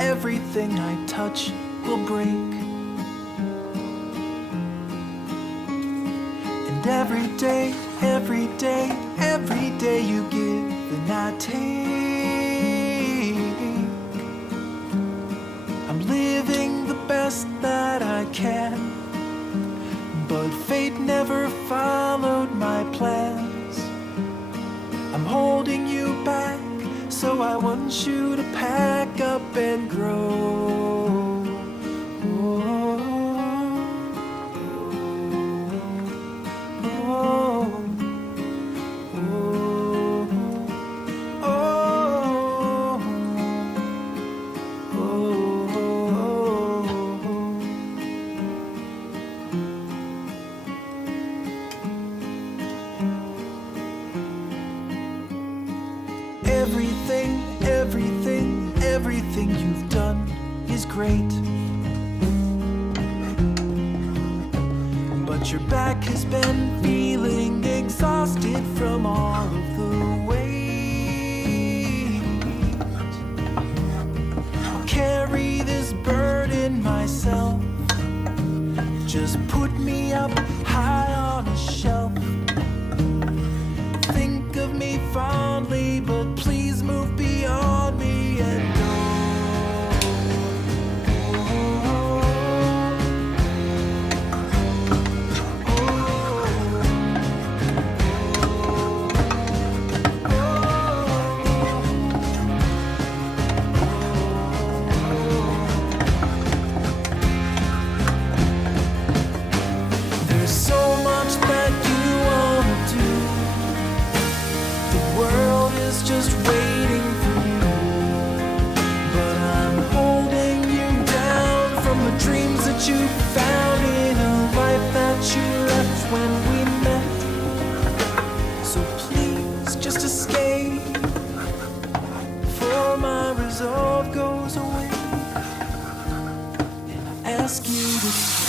Everything I touch will break. And every day you give and I take. I'm living the best that I can, but fate never followed my plans. I'm holding you back, so I want you to pack up and grow. Everything you've done is great, but your back has been feeling exhausted from all of the weight. I'll carry this burden myself. Just put me up high on a shelf. Think of me fondly, but please move beyond me and go. There's so much that you want to do. The world is just waiting for you, but I'm holding you down from the dreams that you found in a life that you left when we met. So please just escape, for my resolve goes away, and I ask you to stay.